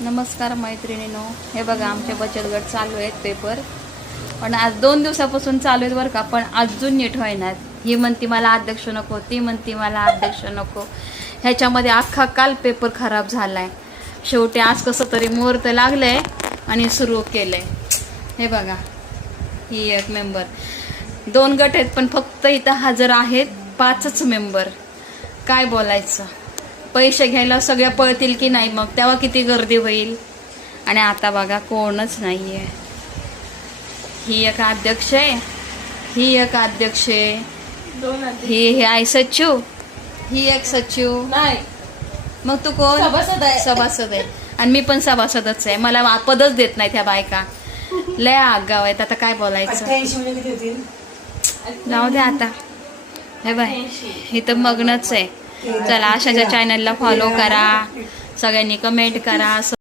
नमस्कार मैत्रिणींनो, हे बघा आमचे बचत गट चालू आहेत पेपर. पण आज 2 दिवसापासून चालू आहेत बरं का, पण अजून नीट होईनात. ही म्हणती मला अध्यक्ष नको, ती म्हणती मला अध्यक्ष नको. ह्याच्यामध्ये अख्खा काल पेपर खराब झालाय. शेवटी आज कसं तरी मुहूर्त लागलंय आणि सुरू केलंय. हे बघा, ही एक मेंबर. 2 गट आहेत पण फक्त इथं हजर आहेत 5च मेंबर. काय बोलायचं, पैसे घ्यायला सगळ्या पळतील की नाही, मग तेव्हा किती गर्दी होईल. आणि आता बघा कोणच नाहीये. ही एक अध्यक्ष आहे, ही एक अध्यक्ष आहे, ही आहे सचिव, ही एक सचिव नाही. मग तू कोण? सभासद आहे. आणि मी पण सभासदच आहे. मला पदच देत नाही त्या बायका. लय आगाव आहेत. आता काय बोलायचं, जाऊ दे आता. हे बाय, ही तर मग्नच आहे. चला, आशाच्या चॅनलला फॉलो करा, सगळ्यांनी कमेंट करा.